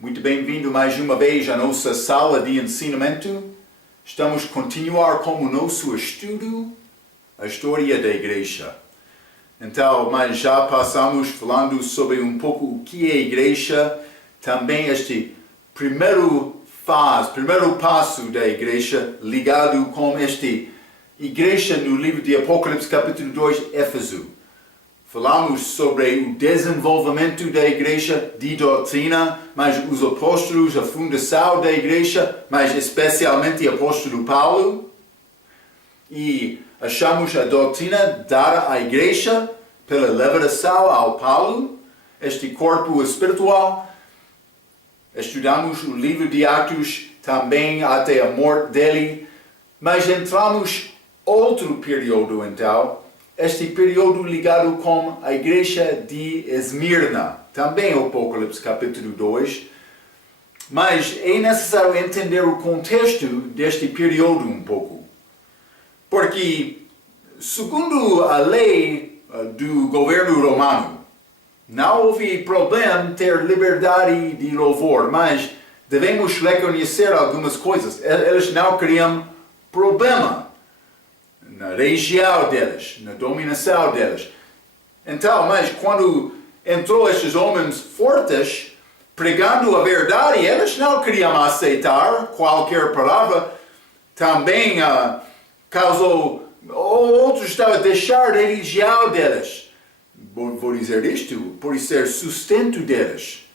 Muito bem-vindo mais uma vez à nossa sala de ensinamento. Estamos a continuar com o nosso estudo, a história da igreja. Então, mas já passamos falando sobre um pouco o que é a igreja, também este primeiro passo da igreja ligado com esta igreja no livro de Apocalipse capítulo 2, Éfeso. Falamos sobre o desenvolvimento da igreja de doutrina, mas os apóstolos, a fundação da igreja, mas especialmente o apóstolo Paulo. E achamos a doutrina dada à igreja pela revelação ao Paulo, este corpo espiritual. Estudamos o livro de Atos também até a morte dele, mas entramos outro período então, este período ligado com a igreja de Esmirna, também o Apocalipse capítulo 2, mas é necessário entender o contexto deste período um pouco, porque segundo a lei do governo romano, não houve problema ter liberdade de louvor, mas devemos reconhecer algumas coisas. Eles não queriam problema na região deles, na dominação deles. Então, mas quando entrou estes homens fortes, pregando a verdade, eles não queriam aceitar qualquer palavra. Também causou, outros estavam a deixar a religião deles. Vou dizer isto, por ser sustento deles,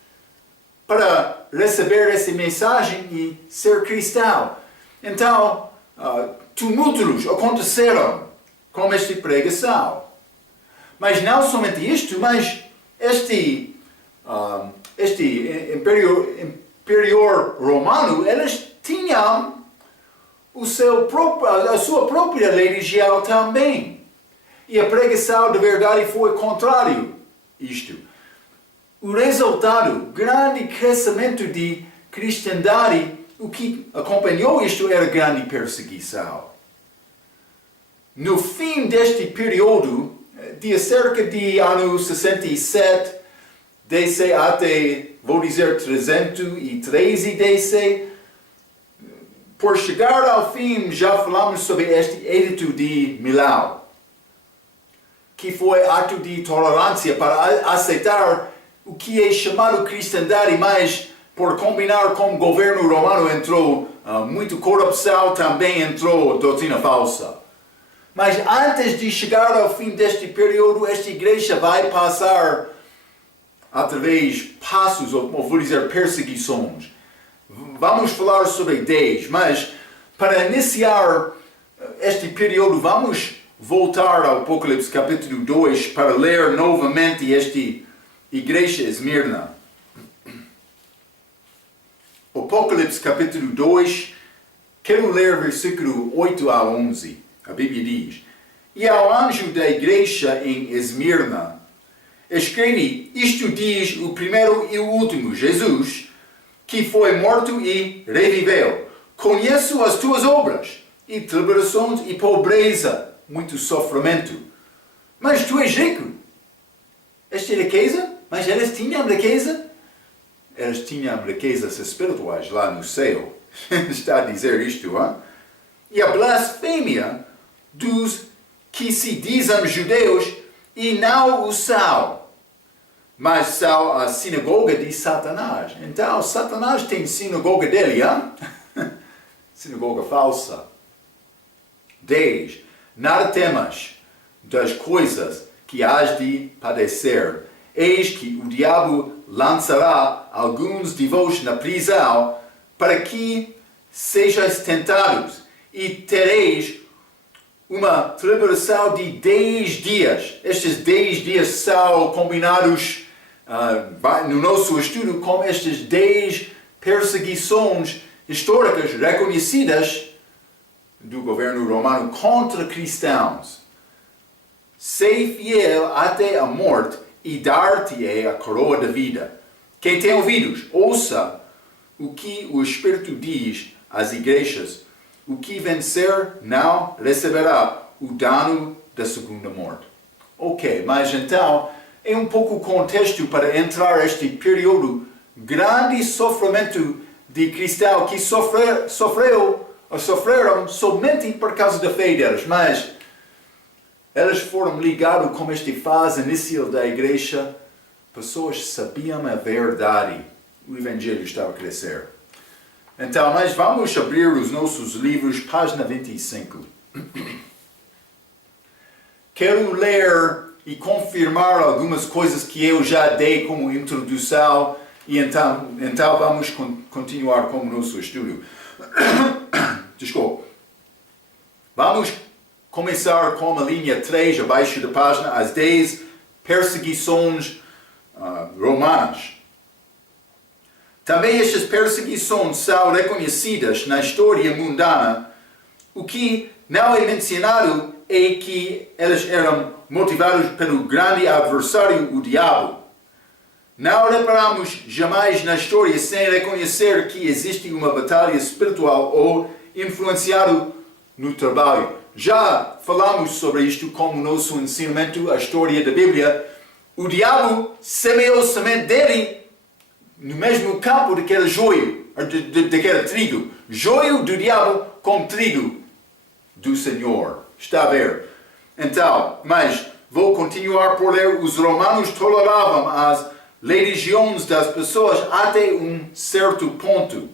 para receber essa mensagem e ser cristão. Então, tumultos aconteceram com esta pregação. Mas não somente isto, mas este império romano, eles tinham a sua própria religião também. E a pregação da verdade foi contrário a isto. O resultado, grande crescimento de cristandade, o que acompanhou isto era grande perseguição. No fim deste período, de cerca de ano 67, DC até, vou dizer, 313 DC, por chegar ao fim, já falamos sobre este edito de Milão, que foi ato de tolerância para aceitar o que é chamado cristandade, mas por combinar com o governo romano entrou muita corrupção, também entrou doutrina falsa. Mas antes de chegar ao fim deste período, esta igreja vai passar através de passos, ou vou dizer perseguições. Vamos falar sobre 10, mas para iniciar este período, vamos voltar ao Apocalipse capítulo 2 para ler novamente esta igreja Esmirna. Apocalipse capítulo 2, quero ler versículo 8 a 11. A Bíblia diz: E ao anjo da igreja em Esmirna, escreve: Isto diz o primeiro e o último, Jesus, que foi morto e reviveu. Conheço as tuas obras, e tribulações e pobreza, muito sofrimento. Mas tu és rico. Esta é riqueza? Mas eles tinham riqueza? Eles tinham riquezas espirituais lá no céu. Está a dizer isto, hein? E a blasfêmia dos que se dizem judeus e não o são, mas são a sinagoga de Satanás. Então, Satanás tem sinagoga dele, hein? Sinagoga falsa. 10. Nada temas das coisas que hás de padecer. Eis que o diabo lançará alguns de vós na prisão, para que sejais tentados, e tereis uma tribulação de 10 dias. Estes 10 dias são combinados no nosso estudo com estas 10 perseguições históricas reconhecidas do governo romano contra cristãos. Sei fiel até a morte e dar-te-ei a coroa da vida. Quem tem ouvidos, ouça o que o Espírito diz às igrejas. O que vencer não receberá o dano da segunda morte. Ok, mas então é um pouco o contexto para entrar este período grande sofrimento de cristãos que sofreram somente por causa da fé deles, mas eles foram ligados com esta fase inicial da igreja. Pessoas sabiam a verdade. O evangelho estava a crescer. Então, nós vamos abrir os nossos livros, página 25. Quero ler e confirmar algumas coisas que eu já dei como introdução e então vamos continuar com o nosso estudo. Desculpa. Vamos começar com a linha 3 abaixo da página, as 10 perseguições romanas. Também estas perseguições são reconhecidas na história mundana. O que não é mencionado é que elas eram motivadas pelo grande adversário, o diabo. Não reparamos jamais na história sem reconhecer que existe uma batalha espiritual ou influenciado no trabalho. Já falamos sobre isto como nosso ensinamento, a história da Bíblia. O diabo semeou a semente dele no mesmo campo daquele joio, daquele trigo. Joio do diabo com trigo do Senhor. Está a ver? Então, mas vou continuar por ler. Os romanos toleravam as religiões das pessoas até um certo ponto.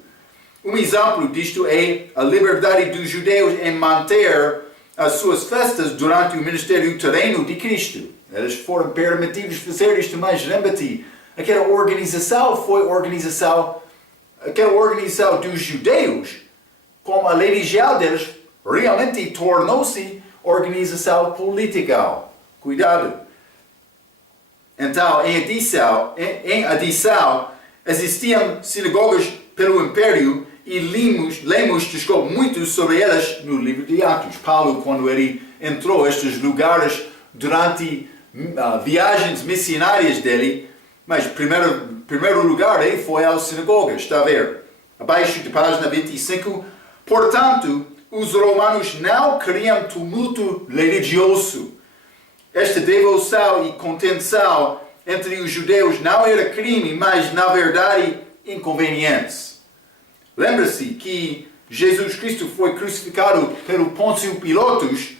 Um exemplo disto é a liberdade dos judeus em manter as suas festas durante o ministério terreno de Cristo. Eles foram permitidos fazer isto, mas lembra-te, aquela organização dos judeus, como a religião deles, realmente tornou-se organização política. Cuidado. Então, em adição, existiam sinagogas pelo Império e lemos muito sobre elas no livro de Atos. Paulo, quando ele entrou a estes lugares durante viagens missionárias dele, mas primeiro lugar ele foi às sinagogas, está a ver? Abaixo de página 25. Portanto, os romanos não queriam tumulto religioso. Esta devoção e contenção entre os judeus não era crime, mas, na verdade, inconveniente. Lembra-se que Jesus Cristo foi crucificado pelo Pôncio Pilatos,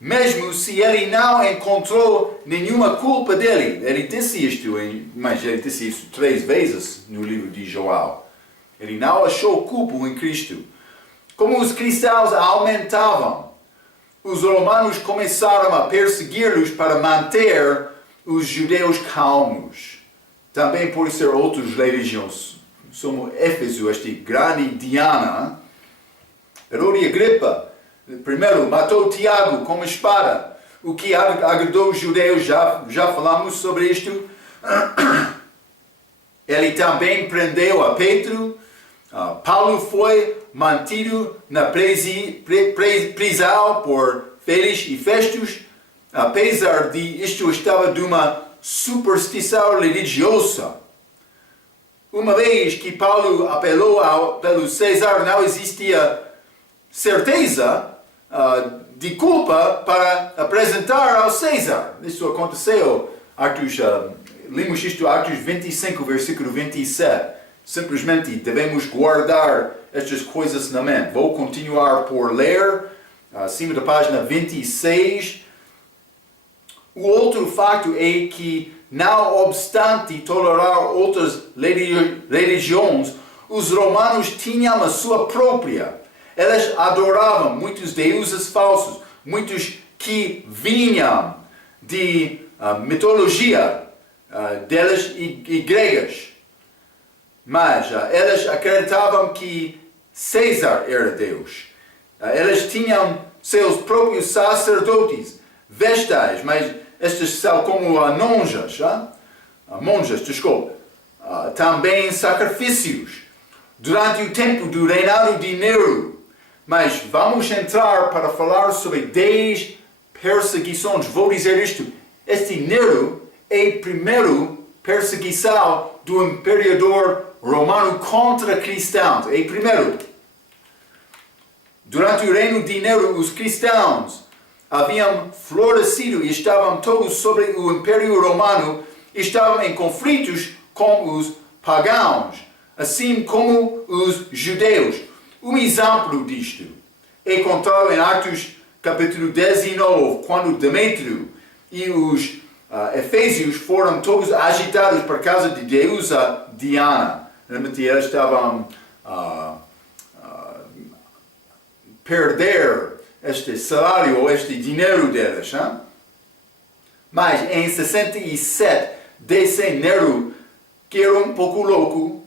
mesmo se ele não encontrou nenhuma culpa dele. Ele disse isto, mas ele disse isso 3 vezes no livro de João. Ele não achou culpa em Cristo. Como os cristãos aumentavam, os romanos começaram a persegui-los para manter os judeus calmos. Também por ser outras religiões. Como Éfeso, este grande Diana. Herodes Agripa, primeiro, matou Tiago com uma espada. O que agradou os judeus, já falamos sobre isto. Ele também prendeu a Pedro. Paulo foi mantido na prisão por Félix e Festus. Apesar de isto estava de uma superstição religiosa. Uma vez que Paulo apelou pelo César, não existia certeza de culpa para apresentar ao César. Isso aconteceu, lemos isto, Atos 25, versículo 27. Simplesmente devemos guardar estas coisas na mente. Vou continuar por ler, acima da página 26. O outro fato é que, não obstante tolerar outras religiões, os romanos tinham a sua própria. Eles adoravam muitos deuses falsos, muitos que vinham de mitologia deles e gregas. Mas eles acreditavam que César era Deus. Eles tinham seus próprios sacerdotes, vestais, mas estas são como monjas, também sacrifícios, durante o tempo do reinado de Nero. Mas vamos entrar para falar sobre 10 perseguições. Vou dizer isto, este Nero é a primeira perseguição do imperador romano contra cristãos. É primeiro. Durante o reino de Nero, os cristãos haviam florescido e estavam todos sobre o Império Romano, estavam em conflitos com os pagãos, assim como os judeus. Um exemplo disto é contado em Atos capítulo 19, quando Demétrio e os efésios foram todos agitados por causa de deusa Diana. Realmente eles estavam perder este salário ou este dinheiro deles. Hein? Mas em 67, DC Nero, que era um pouco louco,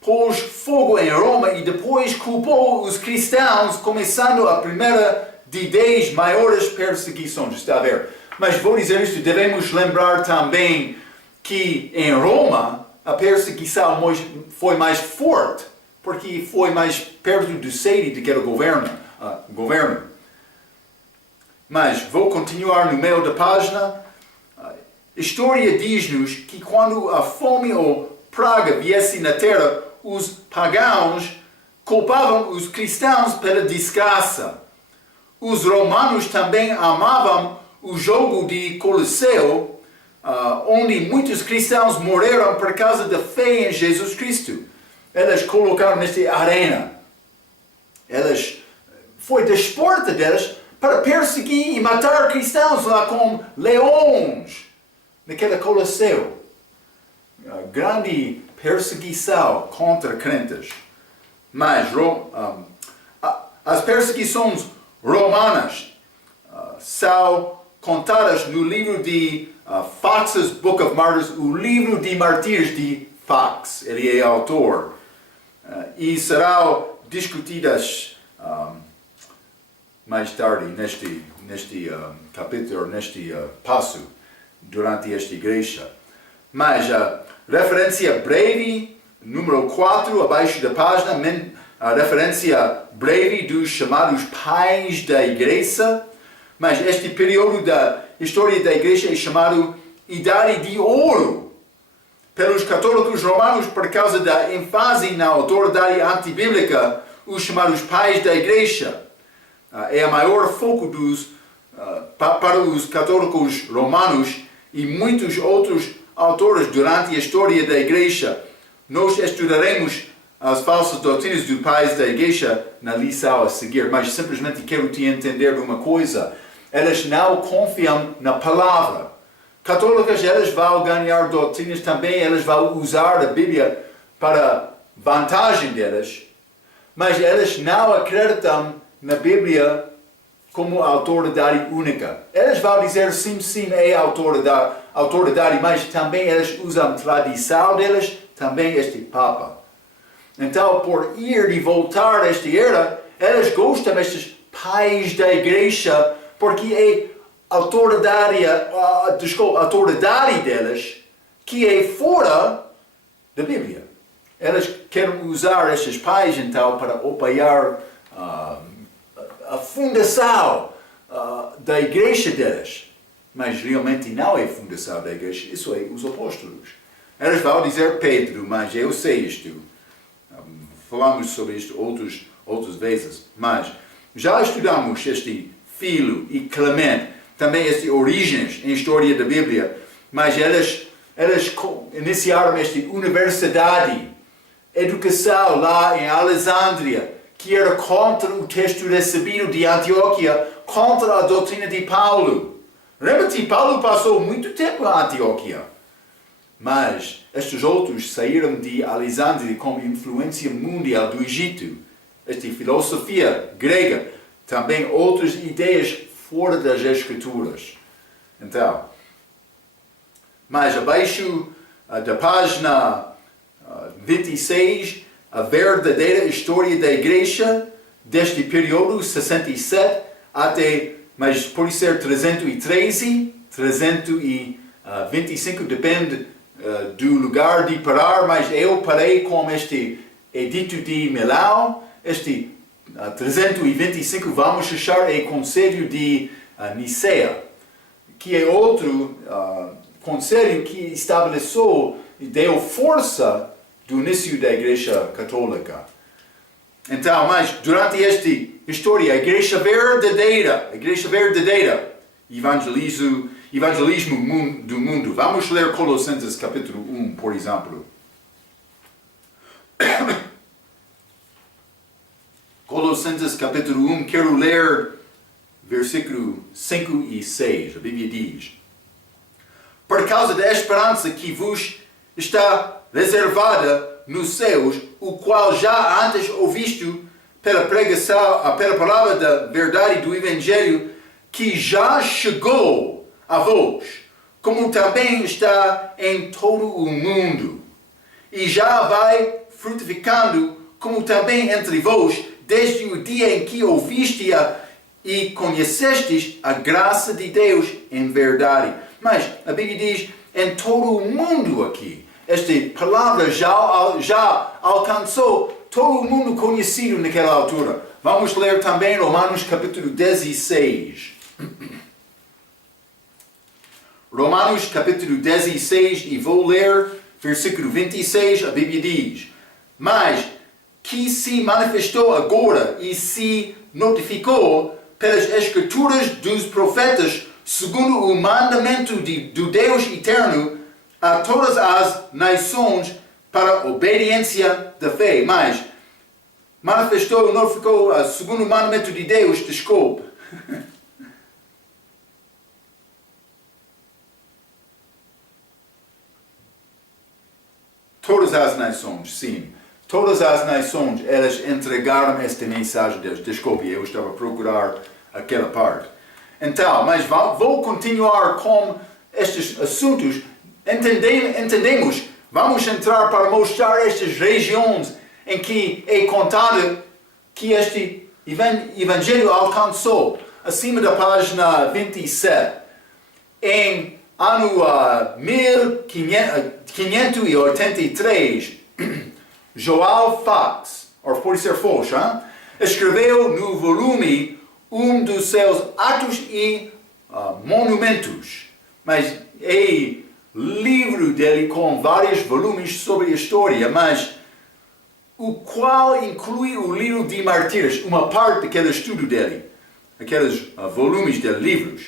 pôs fogo em Roma e depois culpou os cristãos, começando a primeira de 10 maiores perseguições. Está a ver? Mas vou dizer isto, devemos lembrar também que em Roma a perseguição foi mais forte, porque foi mais perto do sede do que era o governo. Mas vou continuar no meio da página. A história diz-nos que quando a fome ou praga viesse na terra, os pagãos culpavam os cristãos pela desgraça. Os romanos também amavam o jogo de Colosseu, onde muitos cristãos morreram por causa da fé em Jesus Cristo. Eles colocaram nesta arena. Foi desporto deles para perseguir e matar cristãos lá com leões, naquele Colosseu. Grande perseguição contra crentes. Mas as perseguições romanas são contadas no livro de Fox's Book of Martyrs, o livro de martírios de Fox. Ele é autor. E serão discutidas mais tarde neste capítulo, neste passo, durante esta igreja. Mas a referência breve, número 4, abaixo da página, a referência breve dos chamados pais da igreja. Mas este período da história da igreja é chamado Idade de Ouro pelos católicos romanos por causa da ênfase na autoridade antibíblica, os chamados pais da igreja. É o maior foco para os católicos romanos e muitos outros autores durante a história da igreja. Nós estudaremos as falsas doutrinas dos pais da igreja na lição a seguir, mas simplesmente quero te entender de uma coisa. Elas não confiam na palavra. Católicas, elas vão ganhar doutrinas também, elas vão usar a Bíblia para vantagem delas, mas elas não acreditam na Bíblia como autoridade única. Elas vão dizer sim, é autoridade, mas também elas usam a tradição delas, também este Papa. Então, por ir e voltar a esta era, elas gostam destes pais da igreja, porque é a autoridade delas que é fora da Bíblia. Elas querem usar estes pais, então, para apoiar a fundação da igreja delas. Mas realmente não é a fundação da igreja, isso é os apóstolos. Elas vão dizer Pedro, mas eu sei isto. Falamos sobre isto outras vezes. Mas já estudamos este Filo e Clemente, também este Orígenes em história da Bíblia. Mas elas iniciaram esta universidade, educação lá em Alexandria, que era contra o texto recebido de Antioquia, contra a doutrina de Paulo. Lembra-te, Paulo passou muito tempo em Antioquia. Mas estes outros saíram de Alexandria com influência mundial do Egito. Esta filosofia grega, também outras ideias fora das Escrituras. Então, mais abaixo da página 26, a verdadeira história da igreja deste período 67 até, mas pode ser 313, 325, depende do lugar de parar, mas eu parei com este edito de Milão, este 325 vamos achar é Conselho de Nicéia, que é outro conselho que estabeleceu e deu força do início da Igreja Católica. Então, mas durante esta história, a Igreja verdadeira, evangelismo do mundo. Vamos ler Colossenses capítulo 1, por exemplo. Colossenses capítulo 1, quero ler versículo 5 e 6. A Bíblia diz: por causa da esperança que vos está reservada nos céus, o qual já antes ouviste pela pregação, pela palavra da verdade do Evangelho, que já chegou a vós, como também está em todo o mundo, e já vai frutificando, como também entre vós, desde o dia em que ouviste-a e conhecestes a graça de Deus em verdade. Mas a Bíblia diz, em todo o mundo aqui. Esta palavra já alcançou todo o mundo conhecido naquela altura. Vamos ler também Romanos capítulo 16. Romanos capítulo 16, e vou ler versículo 26, a Bíblia diz: mas que se manifestou agora e se notificou pelas escrituras dos profetas, segundo o mandamento do Deus eterno, a todas as nações para a obediência da fé. Mas manifestou e notificou segundo o mandamento de Deus, desculpe. Todas as nações, sim. Todas as nações, elas entregaram esta mensagem de Deus. Desculpe, eu estava a procurar aquela parte. Então, mas vou continuar com estes assuntos. Entendemos, vamos entrar para mostrar estas regiões em que é contado que este Evangelho alcançou. Acima da página 27. Em ano 1583, João Fox, ou pode ser Fox, escreveu no volume dos seus Atos e Monumentos. Mas é livro dele com vários volumes sobre a história, mas o qual inclui o livro de Martírios, uma parte daquele estudo dele, aqueles volumes de livros.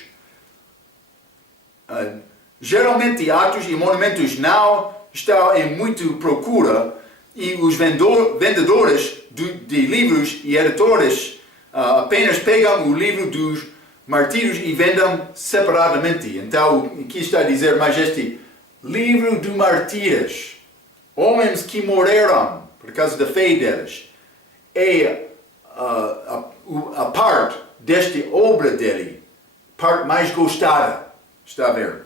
Geralmente Atos e Monumentos não estão em muita procura, e os vendedores de livros e editores apenas pegam o livro dos Martírios e vendem separadamente. Então, aqui está a dizer, mas este livro de Martírios, homens que morreram por causa da fé deles, é a parte desta obra dele, parte mais gostada. Está a ver?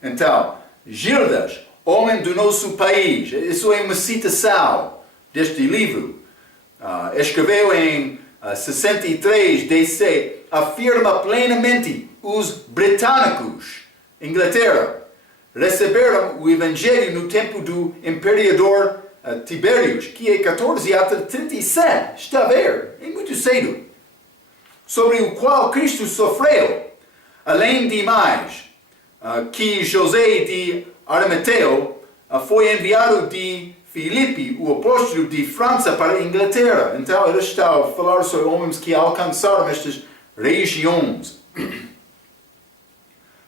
Então, Gildas, homem do nosso país, isso é uma citação deste livro. Escreveu em 63 DC, afirma plenamente os britânicos, Inglaterra, receberam o Evangelho no tempo do imperador Tibérios, que é 14 até 37, está a ver? É muito cedo. Sobre o qual Cristo sofreu, além de mais, que José de Arimateu foi enviado de Filipe, o apóstolo de França, para a Inglaterra. Então, ele está a falar sobre homens que alcançaram estas regiões.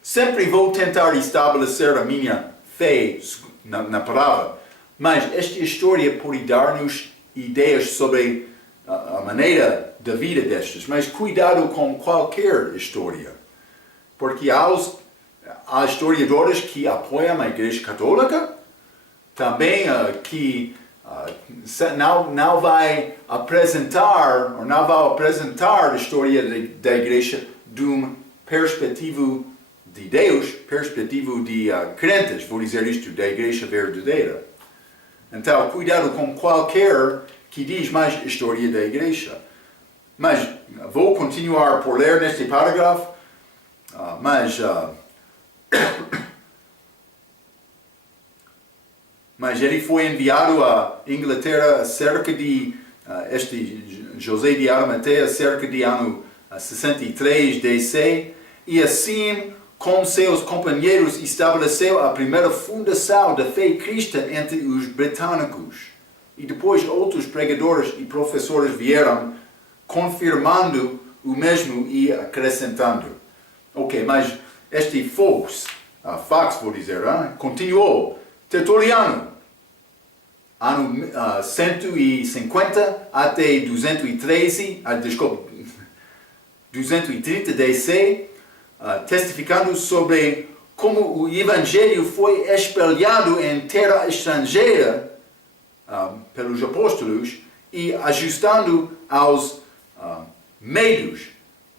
Sempre vou tentar estabelecer a minha fé na palavra, mas esta história pode dar-nos ideias sobre a maneira da vida destas. Mas cuidado com qualquer história, porque há historiadores que apoiam a Igreja Católica, também que não vai apresentar a história da Igreja de uma perspectiva de Deus, perspectiva de crentes, vou dizer isto, da Igreja verdadeira. Então, cuidado com qualquer que diz mais história da Igreja. Mas vou continuar por ler neste parágrafo, mas ele foi enviado à Inglaterra cerca de, este José de Arimateia, cerca de ano 63 DC, e assim, com seus companheiros, estabeleceu a primeira fundação da fé cristã entre os britânicos. E depois outros pregadores e professores vieram, confirmando o mesmo e acrescentando. Ok, mas este Fox vou dizer, continuou. Tertuliano, ano 150 até 230 DC, testificando sobre como o Evangelho foi espalhado em terra estrangeira pelos apóstolos e ajustando aos medos,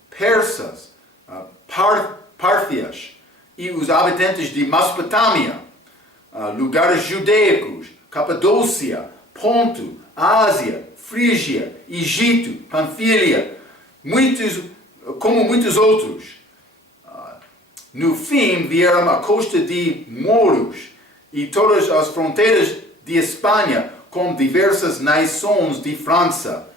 persas, párfias e os habitantes de Mesopotâmia, lugares judaicos, Capadócia, Ponto, Ásia, Frígia, Egito, Panfilia, como muitos outros. No fim, vieram à costa de Moros e todas as fronteiras de Espanha, com diversas nações de França.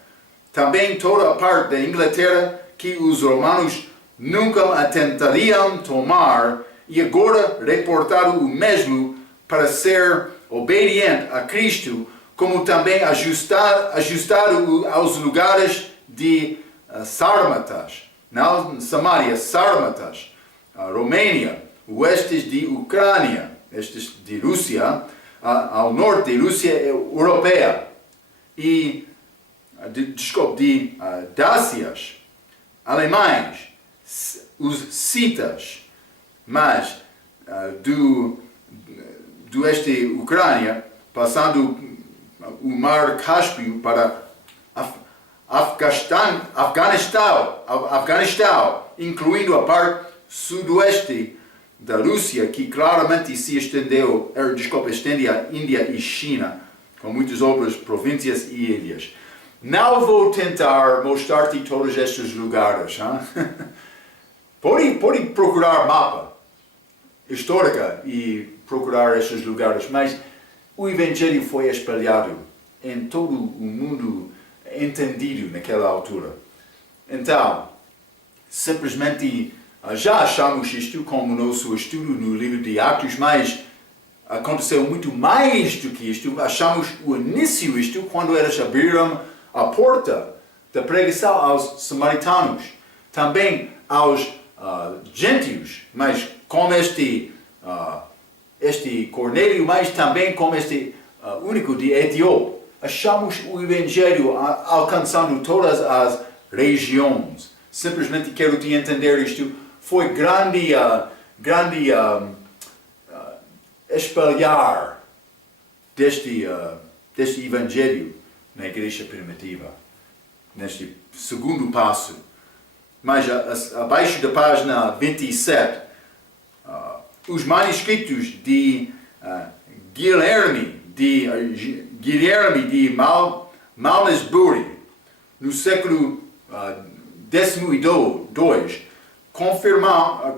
Também toda a parte da Inglaterra que os romanos nunca tentariam tomar, e agora reportaram o mesmo para ser obediente a Cristo, como também ajustado aos lugares de Sármatas, na Samaria, Sármatas, Romênia, oeste de Ucrânia, este de Rússia, ao norte de Rússia europeia, e de Dácias, alemães, os citas, mas do este Ucrânia, passando o mar Cáspio para Afeganistão, incluindo a parte sudoeste da Rússia, que claramente se estende a Índia e China, com muitas outras províncias e ilhas. Não vou tentar mostrar-te todos estes lugares. Pode procurar mapa histórica e procurar estes lugares, mas o Evangelho foi espalhado em todo o mundo entendido naquela altura. Então, simplesmente já achamos isto como nosso estudo no livro de Atos, mas aconteceu muito mais do que isto. Achamos o início isto quando eles abriram a porta da pregação aos samaritanos, também aos gentios, mas com este Cornélio, mas também com este único de Etiópia. Achamos o Evangelho alcançando todas as regiões. Simplesmente quero te entender isto. Foi grande espalhar deste Evangelho na igreja primitiva, neste segundo passo. Mas abaixo da página 27, os manuscritos de Guilherme de Malmesbury, no século XII,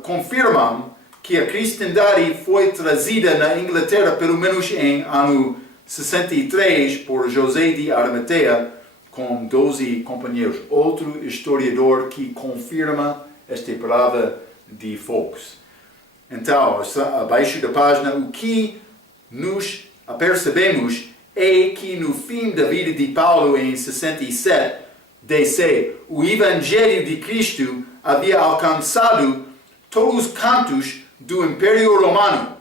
confirmam que a cristandade foi trazida na Inglaterra pelo menos em ano 63 por José de Arimateia com 12 companheiros. Outro historiador que confirma esta palavra de Fox. Então, abaixo da página, o que nos apercebemos é que no fim da vida de Paulo em 67 DC, o Evangelho de Cristo havia alcançado todos os cantos do Império Romano.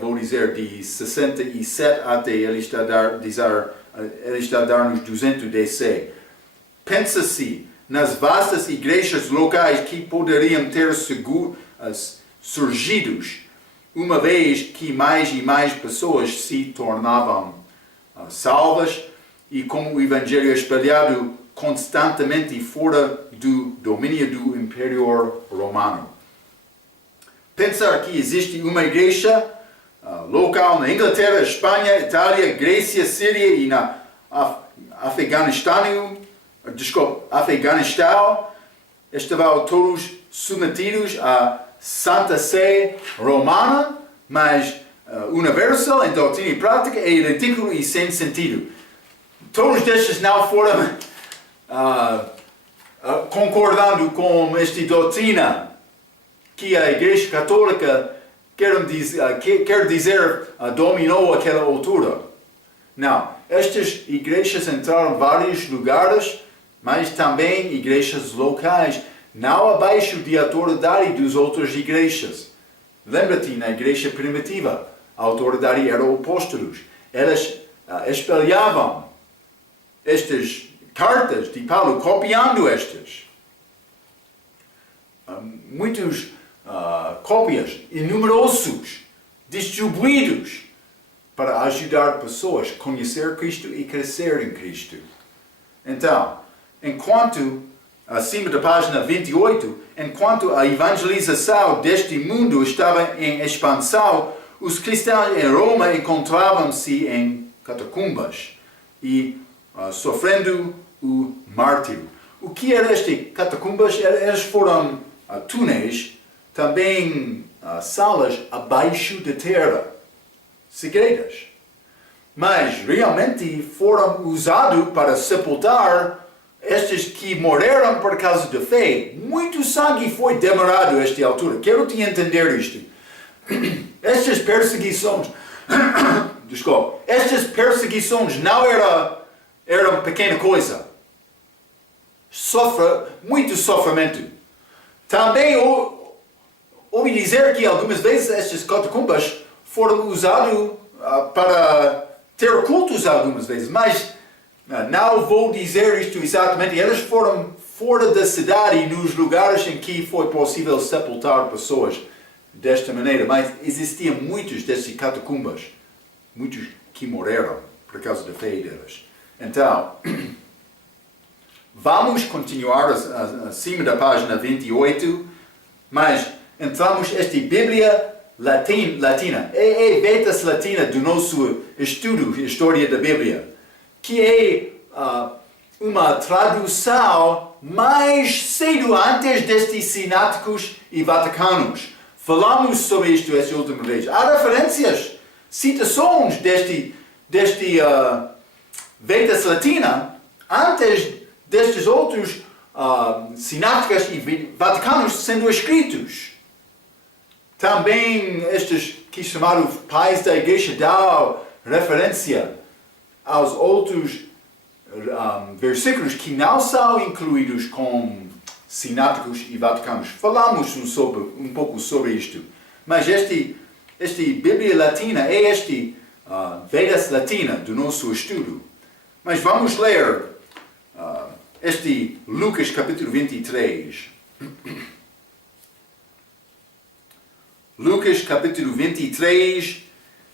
Vou dizer, de 67 até ele está a dar-nos 200 DC. Pensa-se nas vastas igrejas locais que poderiam ter surgido, uma vez que mais e mais pessoas se tornavam salvas, e como o Evangelho é espalhado constantemente fora do domínio do Império Romano. Pensar que existe uma igreja local na Inglaterra, Espanha, Itália, Grécia, Síria e na Afeganistão, estavam todos submetidos à Santa Sé Romana, mas universal em doutrina e prática é ridículo e sem sentido. Todos destes não foram concordando com esta doutrina que a Igreja Católica quer dizer dominou aquela altura. Não, estas igrejas entraram em vários lugares, mas também igrejas locais, não abaixo de autoridade das outras igrejas. Lembra-te, na igreja primitiva, a autoridade era apóstolos. elas espelhavam estas cartas de Paulo, copiando estas. Muitas cópias e numerosos distribuídos para ajudar pessoas a conhecer Cristo e crescer em Cristo. Então, enquanto, acima da página 28, enquanto a evangelização deste mundo estava em expansão, os cristãos em Roma encontravam-se em catacumbas e sofrendo o mártiro. O que eram estas catacumbas? Elas foram túneis, também salas abaixo da terra, segredas. Mas realmente foram usados para sepultar estes que morreram por causa da fé. Muito sangue foi derramado a esta altura. Quero te entender isto. Estas perseguições, estas perseguições não eram pequena coisa. Muito sofrimento. Também ouvi dizer que algumas vezes estas catacumbas foram usadas para ter cultos algumas vezes, mas não vou dizer isto exatamente. Elas foram fora da cidade, nos lugares em que foi possível sepultar pessoas desta maneira, mas existiam muitos destas catacumbas, muitos que morreram por causa da fé delas. Então, vamos continuar acima da página 28, mas entramos nesta Bíblia latina. É Vetas Latina do nosso estudo, História da Bíblia, que é uma tradução mais cedo antes destes sináticos e vaticanos. Falamos sobre isto esta última vez. Há referências, citações deste Vetas Latina antes destes outros sináticos e vaticanos sendo escritos. Também estes que chamaram pais da igreja dão referência aos outros versículos que não são incluídos com sináticos e vaticanos. Falamos um pouco sobre isto. Mas este Bíblia Latina é este Vedas Latina do nosso estudo. Mas vamos ler este Lucas capítulo 23. Lucas capítulo 23,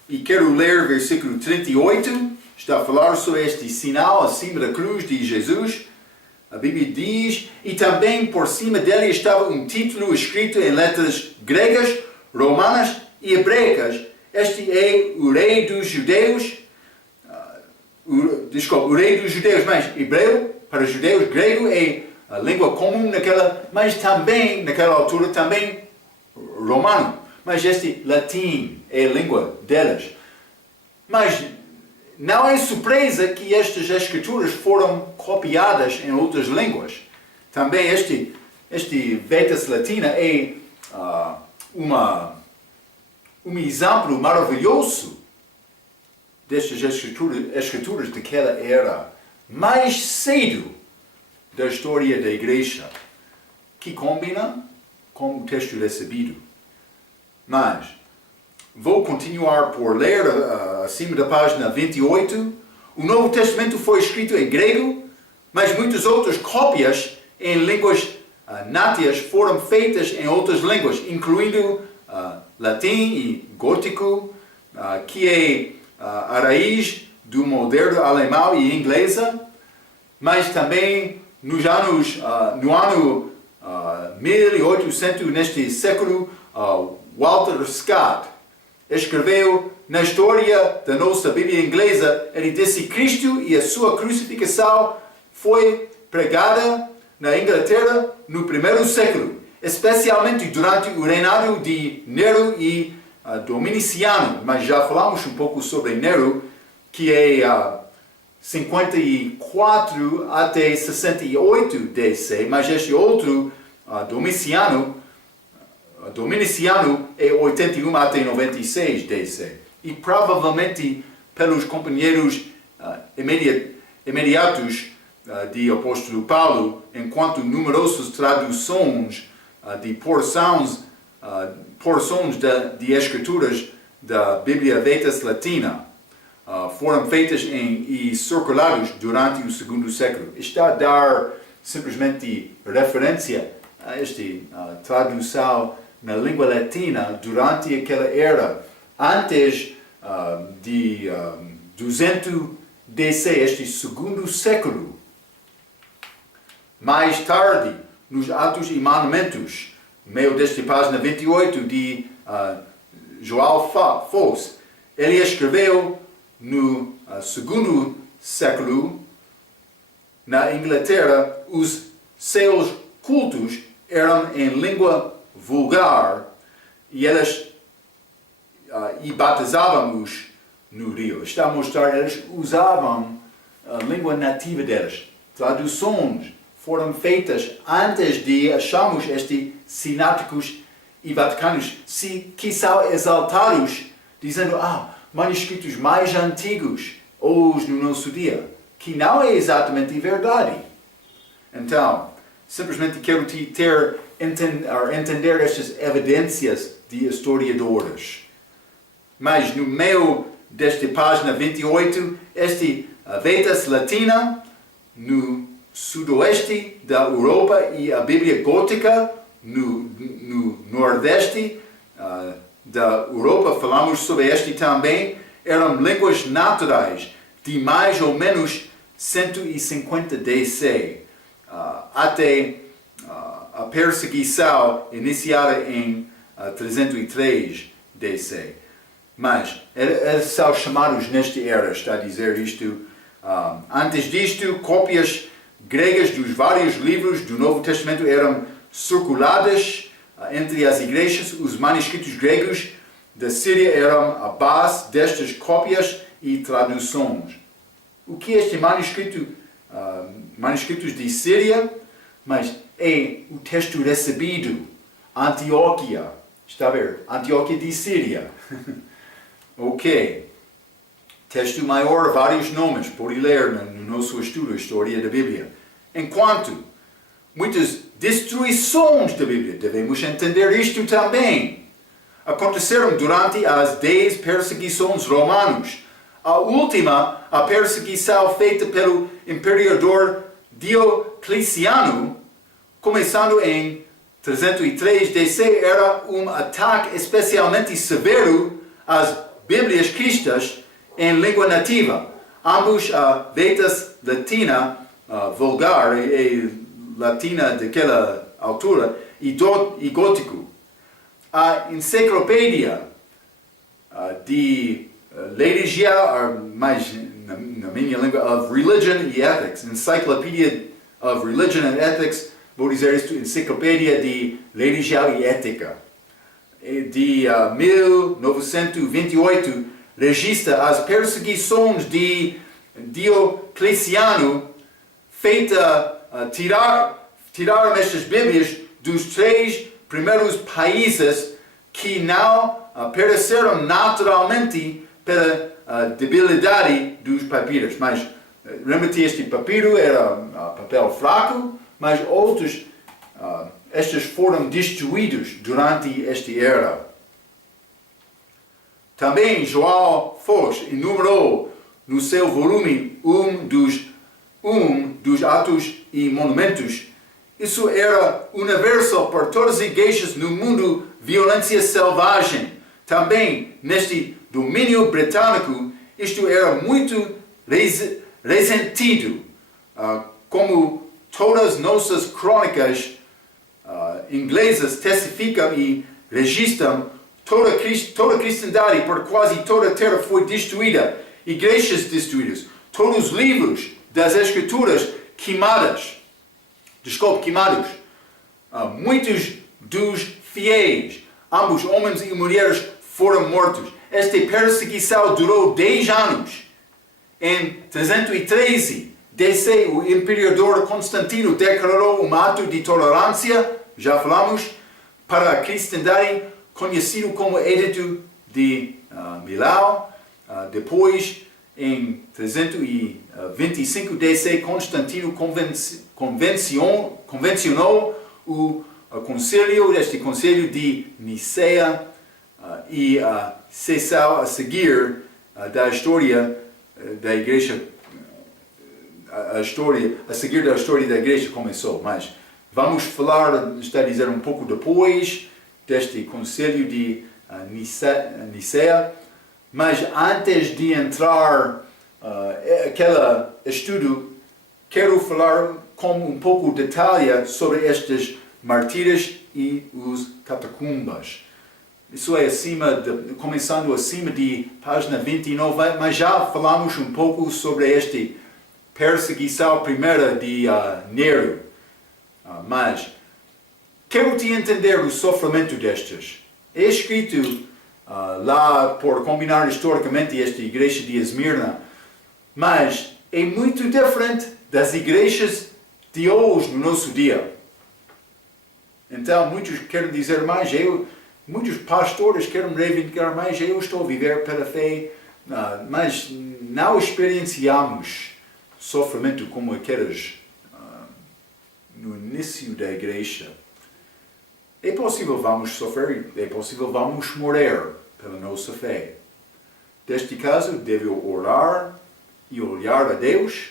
e quero ler versículo 38, está a falar sobre este sinal acima da cruz de Jesus. A Bíblia diz, e também por cima dele estava um título escrito em letras gregas, romanas e hebraicas. Este é o rei dos judeus, o rei dos judeus, mas hebreu para os judeus, grego é a língua comum mas também, naquela altura, também romano. Mas este latim é a língua delas. Mas não é surpresa que estas escrituras foram copiadas em outras línguas. Também este Vetas Latina é um exemplo maravilhoso destas escrituras daquela era, mais cedo da história da igreja, que combina com o texto recebido. Mas vou continuar por ler acima da página 28. O Novo Testamento foi escrito em grego, mas muitas outras cópias em línguas nátias foram feitas em outras línguas, incluindo latim e gótico, que é a raiz do moderno alemão e inglesa, mas também no ano 1800, neste século, Walter Scott escreveu na história da nossa Bíblia inglesa. Ele disse: Cristo e a sua crucificação foi pregada na Inglaterra no primeiro século, especialmente durante o reinado de Nero e Domiciano. Mas já falamos um pouco sobre Nero, que é 54 até 68 DC, mas este outro, Domiciano é 81 até 96 DC. E provavelmente pelos companheiros imediatos de apóstolo Paulo, enquanto numerosas traduções de porções de escrituras da Bíblia Vetas Latina foram feitas e circulados durante o segundo século. Está a dar simplesmente referência a esta tradução na língua latina durante aquela era, antes de 200 DC, este segundo século. Mais tarde, nos Atos e Mandamentos, meio desta página 28 de João Foss, ele escreveu no segundo século, na Inglaterra, os seus cultos eram em língua vulgar e eles batizavam-os no rio. Está a mostrar que eles usavam a língua nativa deles. Traduções foram feitas antes de acharmos estes sinápticos e vaticanos, que são exaltados, dizendo, manuscritos mais antigos hoje no nosso dia, que não é exatamente verdade. Então, simplesmente quero entender estas evidências de historiadores. Mas no meio desta página 28, esta Vetus Latina, no sudoeste da Europa, e a Bíblia Gótica no nordeste da Europa, falamos sobre este também, eram línguas naturais de mais ou menos 150 DC, até a perseguição iniciada em 303 DC. Mas eles são chamados nesta era, está a dizer isto. Antes disto, cópias gregas dos vários livros do Novo Testamento eram circuladas entre as igrejas. Os manuscritos gregos da Síria eram a base destas cópias e traduções. O que é este manuscritos de Síria? Mas é o texto recebido, Antioquia, está a ver? Antioquia de Síria. Ok. Texto maior, vários nomes, pode ler no nosso estudo, História da Bíblia. Enquanto muitas destruições da Bíblia, devemos entender isto também, aconteceram durante as 10 perseguições romanas. A última, a perseguição feita pelo imperador Diocleciano, começando em 303 DC, era um ataque especialmente severo às Bíblias cristãs em língua nativa. Ambos a Vetus Latina, vulgar e latina daquela altura, e gótico. A enciclopédia de liturgia, mais na minha língua, of Religion and Ethics, Encyclopedia of Religion and Ethics, vou dizer isto, Enciclopédia de Liturgia e Ética, de 1928, registra as perseguições de Diocleciano, tiraram estas Bíblias dos 3 primeiros países que não pereceram naturalmente pela debilidade dos papiros. Mas, lembra-te, este papiro era papel fraco, mas outros, estes foram destruídos durante esta era. Também João Foss enumerou no seu volume 1 dos Atos e Monumentos. Isso era universal para todas as igrejas no mundo, violência selvagem. Também neste domínio britânico, isto era muito ressentido, como todas nossas crônicas inglesas testificam e registram. Toda a cristandade por quase toda a terra foi destruída, igrejas destruídas, todos os livros das Escrituras queimados. Muitos dos fiéis, ambos homens e mulheres, foram mortos. Esta perseguição durou 10 anos. Em 313 DC, o imperador Constantino declarou um ato de tolerância, já falamos, para a cristandade, conhecido como Edito de Milão. Depois, em 325 DC, Constantino convencionou o este conselho de Niceia e cessou a seguir da história da igreja, a seguir da história da igreja começou, mas vamos falar, está a dizer, um pouco depois deste conselho de Nicéia, mas antes de entrar aquele estudo, quero falar com um pouco de detalhe sobre estes martírios e os catacumbas. Isso é começando acima de página 29, mas já falamos um pouco sobre esta perseguição primeira de Nero. Mas quero te entender o sofrimento destes. É escrito lá, por combinar historicamente, esta igreja de Esmirna, mas é muito diferente das igrejas de hoje, no nosso dia. Então, muitos querem dizer mais, muitos pastores querem reivindicar mais, eu estou a viver pela fé, mas não experienciamos sofrimento como aqueles no início da igreja. É possível vamos sofrer, é possível vamos morrer pela nossa fé. Neste caso, deve orar e olhar a Deus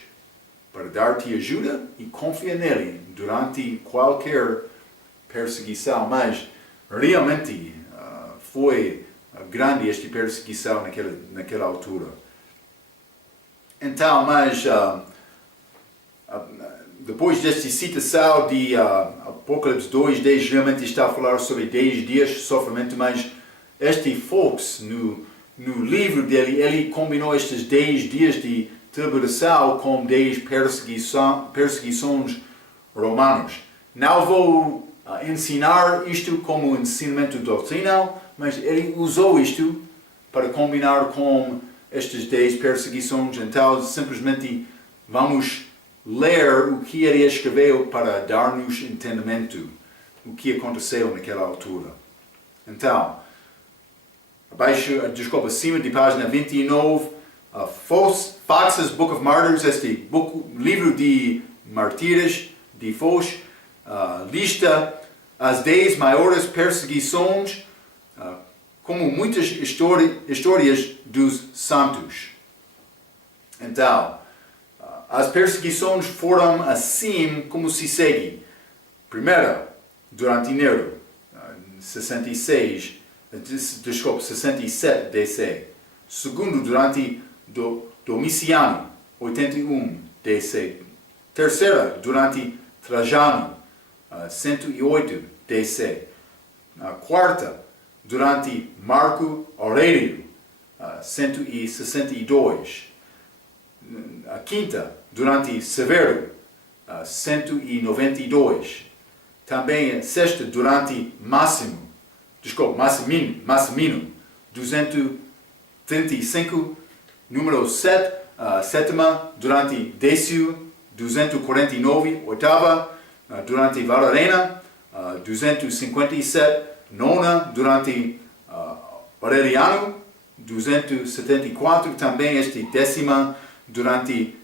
para dar-te ajuda e confiar nele durante qualquer perseguição, mas realmente foi grande esta perseguição naquela altura. Então, mas depois desta citação de Apocalipse 2:10, realmente está a falar sobre 10 dias de sofrimento, mas este Fox, no livro dele, ele combinou estes 10 dias de tribulação com 10 perseguições romanas. Não vou ensinar isto como ensinamento doutrinal, mas ele usou isto para combinar com estas 10 perseguições. Então, simplesmente vamos ler o que ele escreveu para dar-nos entendimento do que aconteceu naquela altura. Então, acima de página 29, Fox's Book of Martyrs, este livro de martírios de Fox, lista as 10 maiores perseguições, como muitas histórias dos santos. Então, as perseguições foram assim como se segue. Primeira, durante Nero, 67 DC. Segundo, durante Domiciano, 81 DC. Terceira, durante Trajano, 108 DC. Quarta, durante Marco Aurélio, 162. A quinta, durante Severo, 192. Também a sexta, durante Massimino, 235. Número 7, sétima, durante Décio, 249. Oitava, durante Valerena, 257. Nona, durante Aureliano, 274. Também esta décima, durante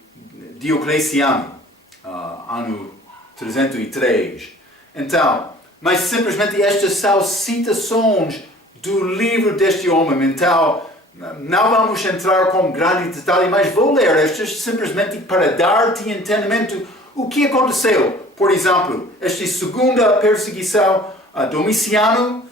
Diocleciano, ano 303. Então, mas simplesmente estas são citações do livro deste homem. Então, não vamos entrar com grande detalhe, mas vou ler estas simplesmente para dar-te entendimento o que aconteceu. Por exemplo, esta segunda perseguição a Domiciano,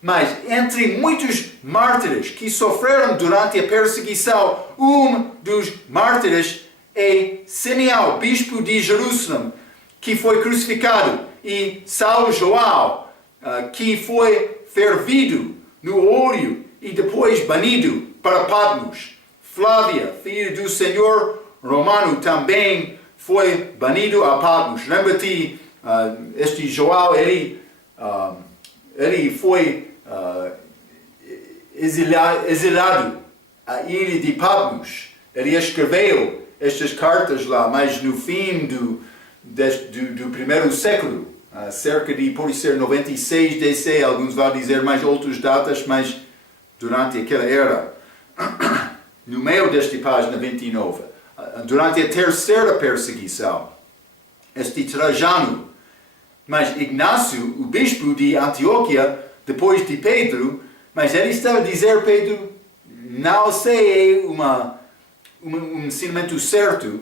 mas entre muitos mártires que sofreram durante a perseguição, um dos mártires é Simeão, bispo de Jerusalém, que foi crucificado, e São João, que foi fervido no óleo e depois banido para Patmos. Flávia, filha do Senhor Romano, também foi banido a Patmos. Lembra-te, este João, ele foi exilado à ilha de Patmos. Ele escreveu estas cartas lá, mas no fim do primeiro século, cerca de, pode ser 96 DC, alguns vão dizer mais outras datas, mas durante aquela era, no meio desta página 29, durante a terceira perseguição, este Trajano, mas Ignácio, o bispo de Antioquia, depois de Pedro, mas ele estava a dizer, Pedro, não sei um ensinamento certo,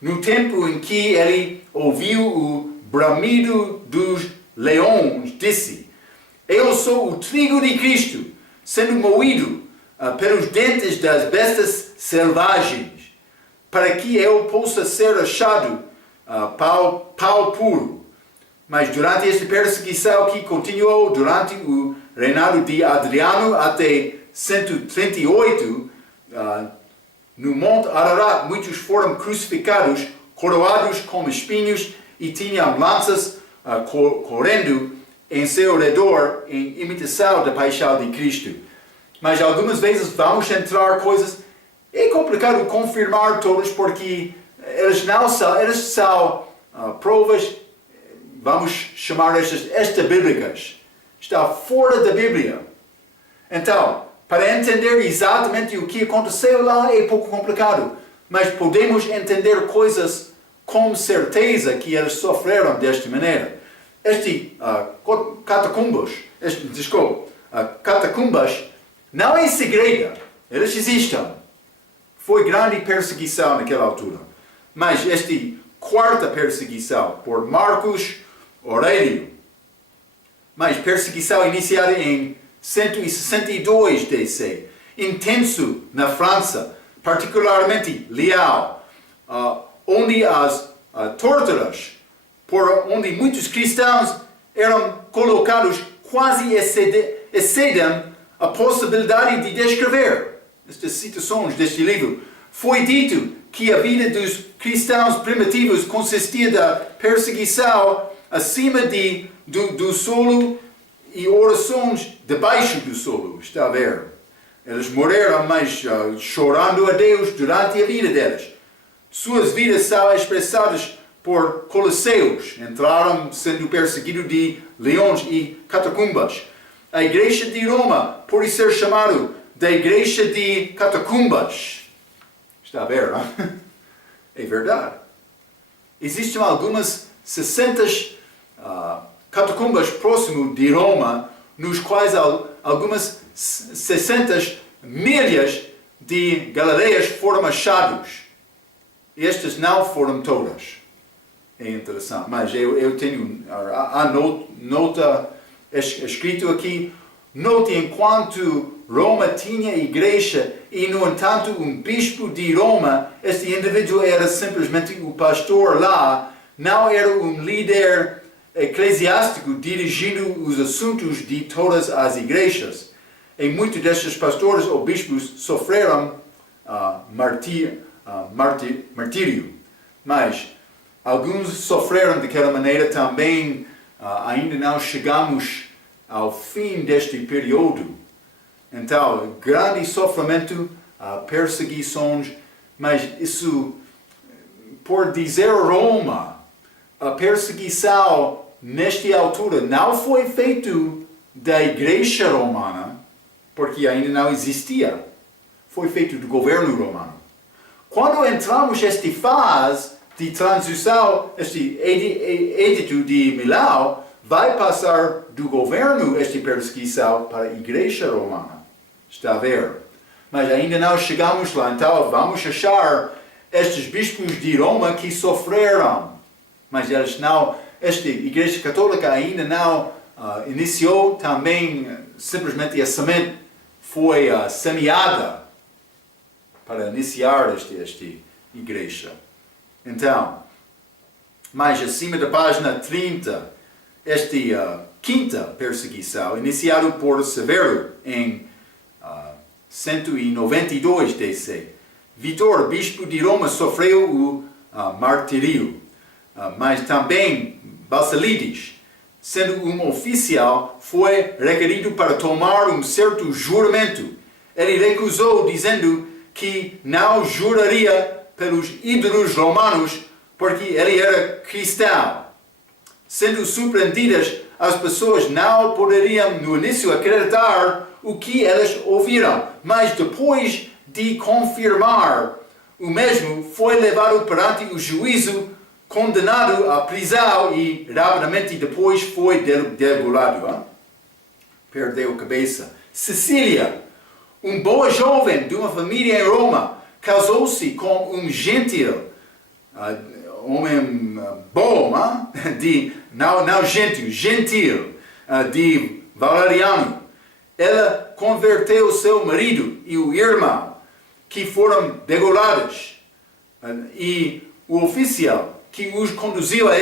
no tempo em que ele ouviu o bramido dos leões, disse: eu sou o trigo de Cristo, sendo moído pelos dentes das bestas selvagens, para que eu possa ser achado pau puro. Mas durante esta perseguição que continuou durante o reinado de Adriano até 138, no Monte Ararat, muitos foram crucificados, coroados com espinhos e tinham lanças correndo em seu redor em imitação da paixão de Cristo. Mas algumas vezes vamos entrar coisas, é complicado confirmar todas porque elas são provas, vamos chamar extra-bíblicas. Está fora da Bíblia. Então, para entender exatamente o que aconteceu lá é pouco complicado. Mas podemos entender coisas com certeza que eles sofreram desta maneira. Catacumbas não é segredo. Eles existem. Foi grande perseguição naquela altura. Mas esta quarta perseguição por Marcos Aurélio, mas perseguição iniciada em 162 DC, intenso na França, particularmente leal, onde as torturas, por onde muitos cristãos eram colocados, quase excedem a possibilidade de descrever. Estas citações deste livro. Foi dito que a vida dos cristãos primitivos consistia da perseguição acima do solo e orações debaixo do solo. Está a ver? Eles morreram, mas chorando a Deus durante a vida deles. Suas vidas são expressadas por colosseus. Entraram sendo perseguidos de leões e catacumbas. A igreja de Roma pode ser chamada da igreja de catacumbas. Está a ver, não? É verdade. Existem algumas 60 catacumbas próximo de Roma, nos quais algumas 60 milhas de galereias foram achados. Estas não foram todas. É interessante. Mas eu tenho a nota escrito aqui. Note, enquanto Roma tinha igreja e, no entanto, um bispo de Roma, este indivíduo era simplesmente o pastor lá, não era um líder eclesiástico dirigindo os assuntos de todas as igrejas. E muitos destes pastores ou bispos sofreram martírio. Mas alguns sofreram daquela maneira também. Ainda não chegamos ao fim deste período. Então, grande sofrimento, perseguições, mas isso, por dizer Roma, a perseguição nesta altura não foi feito da igreja romana, porque ainda não existia. Foi feito do governo romano. Quando entramos nesta fase de transição, este edito de Milão, vai passar do governo esta perseguição para a igreja romana. Está a ver? Mas ainda não chegamos lá, então vamos achar estes bispos de Roma que sofreram. Mas eles não, esta igreja católica ainda não iniciou também, simplesmente a semente foi semeada para iniciar esta igreja. Então, mais acima da página 30, esta quinta perseguição, iniciada por Severo em 192 DC. Vitor, bispo de Roma, sofreu o martírio, mas também Basilides, sendo um oficial, foi requerido para tomar um certo juramento. Ele recusou, dizendo que não juraria pelos ídolos romanos, porque ele era cristão. Sendo surpreendidas, as pessoas não poderiam no início acreditar o que elas ouviram, mas depois de confirmar o mesmo, foi levado perante o juízo, condenado à prisão e rapidamente depois foi degolado. Perdeu a cabeça. Cecília, boa jovem de uma família em Roma casou-se com gentil, homem bom, não gentil, de Valeriano. Ela converteu seu marido e o irmão, que foram degolados, e o oficial que os conduziu à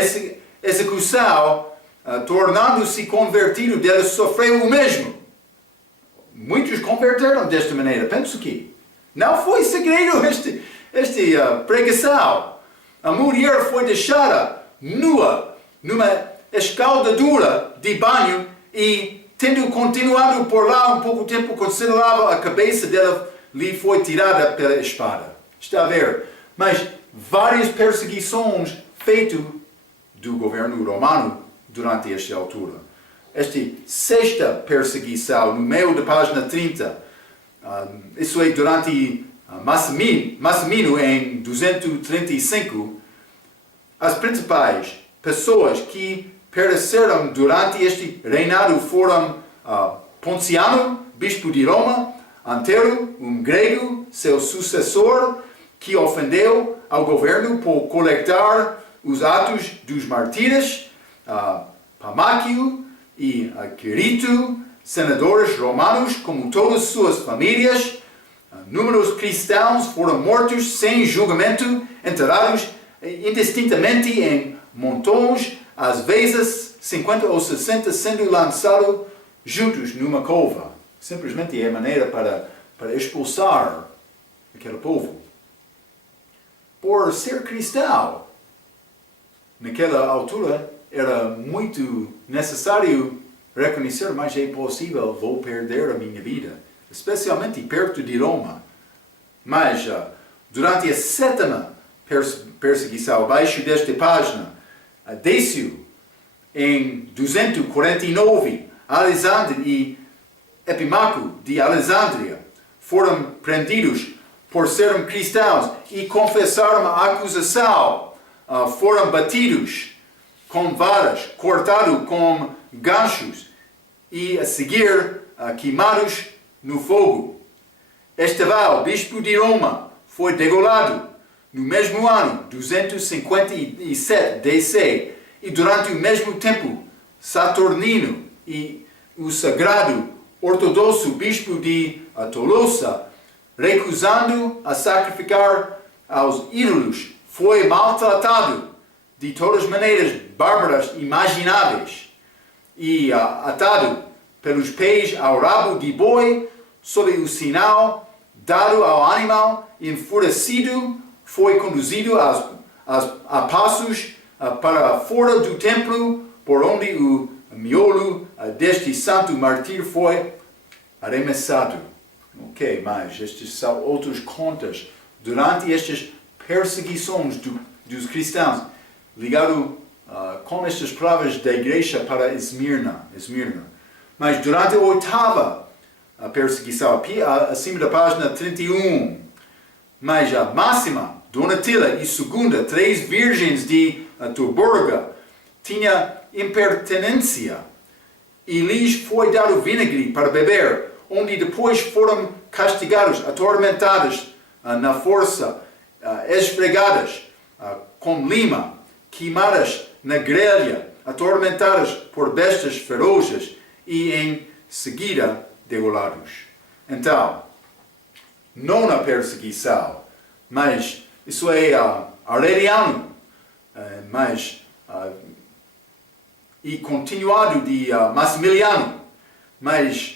execução, tornando-se convertido, dele sofreu o mesmo. Muitos converteram desta maneira. Penso que não foi segredo esta pregação. A mulher foi deixada nua numa escaldadura de banho e, tendo continuado por lá um pouco tempo considerável, a cabeça dela lhe foi tirada pela espada. Está a ver? Mas várias perseguições feitas do governo romano durante esta altura. Esta sexta perseguição, no meio da página 30, isso é durante Massimino em 235, as principais pessoas que pereceram durante este reinado foram Ponciano, bispo de Roma, Antero, grego, seu sucessor, que ofendeu ao governo por coletar os atos dos mártires, Pamáquio e Quirito, senadores romanos, como todas suas famílias. Números cristãos foram mortos sem julgamento, enterrados indistintamente em montões, às vezes 50 ou 60 sendo lançados juntos numa cova. Simplesmente é a maneira para expulsar aquele povo. Por ser cristão, naquela altura era muito necessário reconhecer, mas é impossível, vou perder a minha vida, especialmente perto de Roma. Mas durante a sétima perseguição, abaixo desta página, Décio, em 249, Alexandre e Epimaco de Alexandria foram prendidos por serem cristãos e confessaram a acusação. Foram batidos com varas, cortados com ganchos e a seguir queimados no fogo. Estevão, bispo de Roma, foi degolado no mesmo ano, 257 DC, e durante o mesmo tempo, Saturnino e o sagrado ortodoxo bispo de Tolosa, recusando a sacrificar aos ídolos, foi maltratado de todas as maneiras bárbaras imagináveis e atado pelos pés ao rabo de boi, sob o sinal dado ao animal, enfurecido, foi conduzido a passos para fora do templo, por onde o miolo deste santo mártir foi arremessado. Ok, mas estes são outros contas. Durante estas perseguições dos cristãos, ligado com estas provas da igreja para Esmirna. Mas durante a oitava perseguição, acima da página 31, mas a máxima, Donatila e segunda, 3 virgens de Turburga, tinha impertinência e lhes foi dado vinagre para beber, onde depois foram castigados, atormentados na força, esfregadas com lima, queimadas na grelha, atormentadas por bestas ferozes e em seguida degolados. Então, nona perseguição, mas isso é Aureliano, e continuado de Massimiliano, mas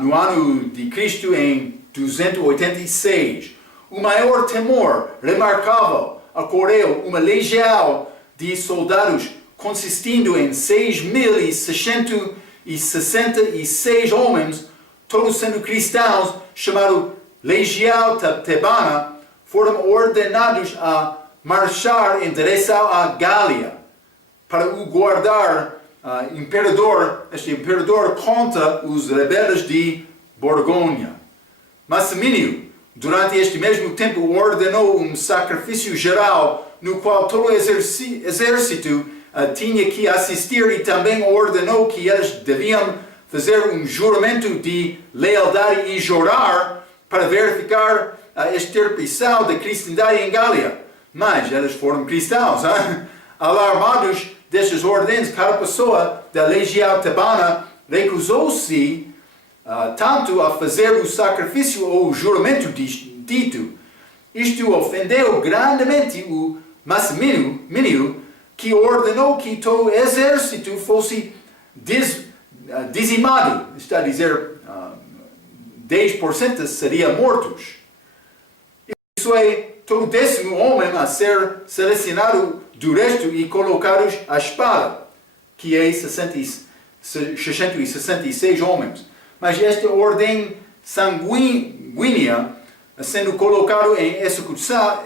no ano de Cristo em 286, o maior temor remarcável ocorreu uma legião de soldados consistindo em 6.666 homens, todos sendo cristãos, chamado Legião Tebana, foram ordenados a marchar em direção à Gália para o guardar este imperador contra os rebeldes de Borgonha. Massimino, durante este mesmo tempo, ordenou um sacrifício geral no qual todo o exército tinha que assistir e também ordenou que eles deviam fazer juramento de lealdade e jurar para verificar a extirpação da cristandade em Gália. Mas eles foram cristãos. Alarmados destas ordens, cada pessoa da legião tebana recusou-se tanto a fazer o sacrifício ou o juramento dito. Isto ofendeu grandemente o Massimino, que ordenou que todo o exército fosse dizimado. Está a dizer, 10% seriam mortos. Isso é, todo 10º homem a ser selecionado do resto e colocados à espada, que é 666 homens. Mas esta ordem sanguínea, sendo colocado em execução,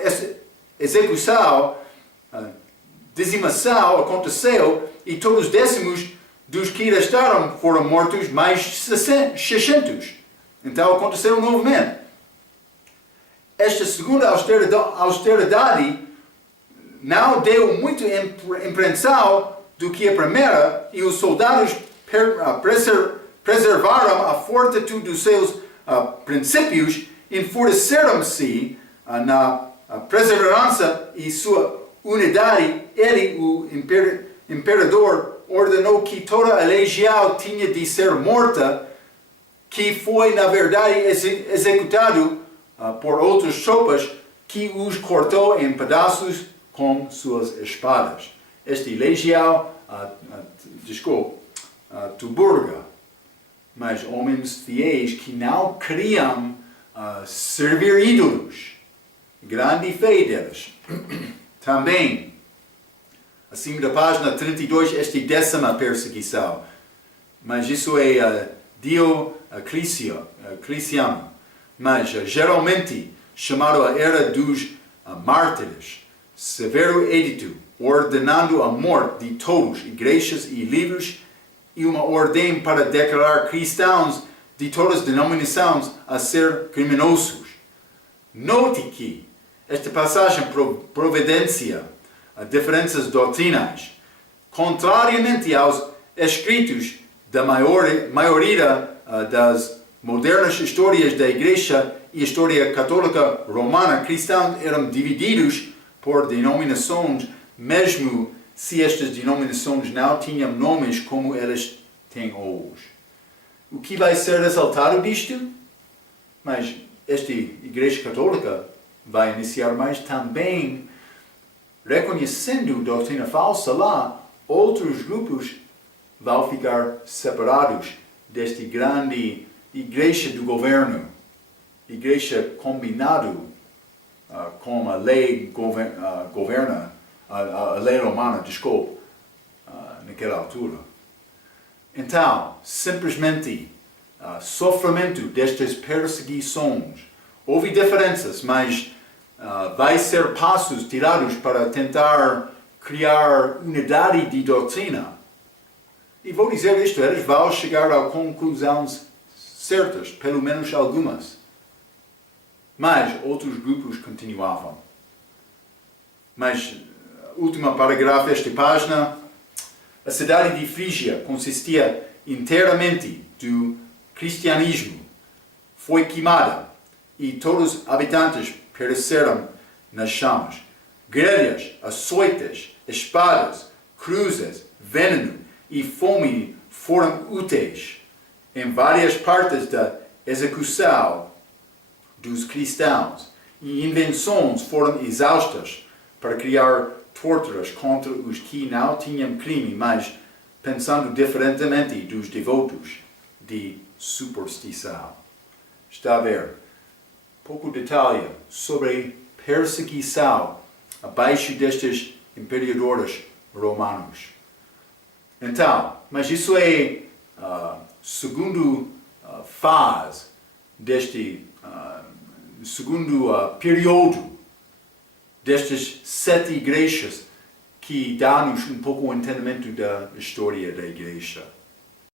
dizimação aconteceu, e todos os décimos dos que restaram foram mortos, mais 600. Então aconteceu novamente. Esta segunda austeridade não deu muito impressão do que a primeira, e os soldados preservaram a fortitude dos seus princípios, enfureceram-se na perseverança e sua unidade. Ele, o imperador, ordenou que toda a legião tinha de ser morta, que foi, na verdade, executado por outras tropas, que os cortou em pedaços com suas espadas. Esta legião, Tuburga, mas homens fiéis que não queriam servir ídolos. Grande fé deles. Também, acima da página 32, esta 10ª perseguição. Mas isso é Diocleciano. Mas geralmente chamado a era dos mártires. Severo edito, ordenando a morte de todos, igrejas e livros, e uma ordem para declarar cristãos de todas as denominações a ser criminosos. Note que esta passagem providencia diferenças doutrinais, contrariamente aos escritos da maioria das modernas histórias da Igreja e história católica romana. Cristãos eram divididos por denominações, mesmo se estas denominações não tinham nomes como elas têm hoje. O que vai ser resultado disto? Mas esta Igreja Católica vai iniciar mais também, reconhecendo doutrina falsa lá, outros grupos vão ficar separados desta grande Igreja do governo, Igreja combinado com a lei governa, a lei romana, naquela altura. Então, simplesmente, sofrimento destas perseguições. Houve diferenças, mas vai ser passos tirados para tentar criar unidade de doutrina. E vou dizer isto, eles vão chegar a conclusões certas, pelo menos algumas. Mas outros grupos continuavam. Mas, última parágrafo desta página, a cidade de Frígia consistia inteiramente do cristianismo. Foi queimada e todos os habitantes pereceram nas chamas. Grelhas, açoites, espadas, cruzes, veneno e fome foram úteis em várias partes da execução dos cristãos, e invenções foram exaustas para criar torturas contra os que não tinham crime, mas pensando diferentemente dos devotos de superstição. Está a ver? Pouco detalhe sobre perseguição abaixo destes imperadores romanos. Então, mas isso é segundo fase deste segundo período destas 7 igrejas que dá-nos um pouco o entendimento da história da igreja.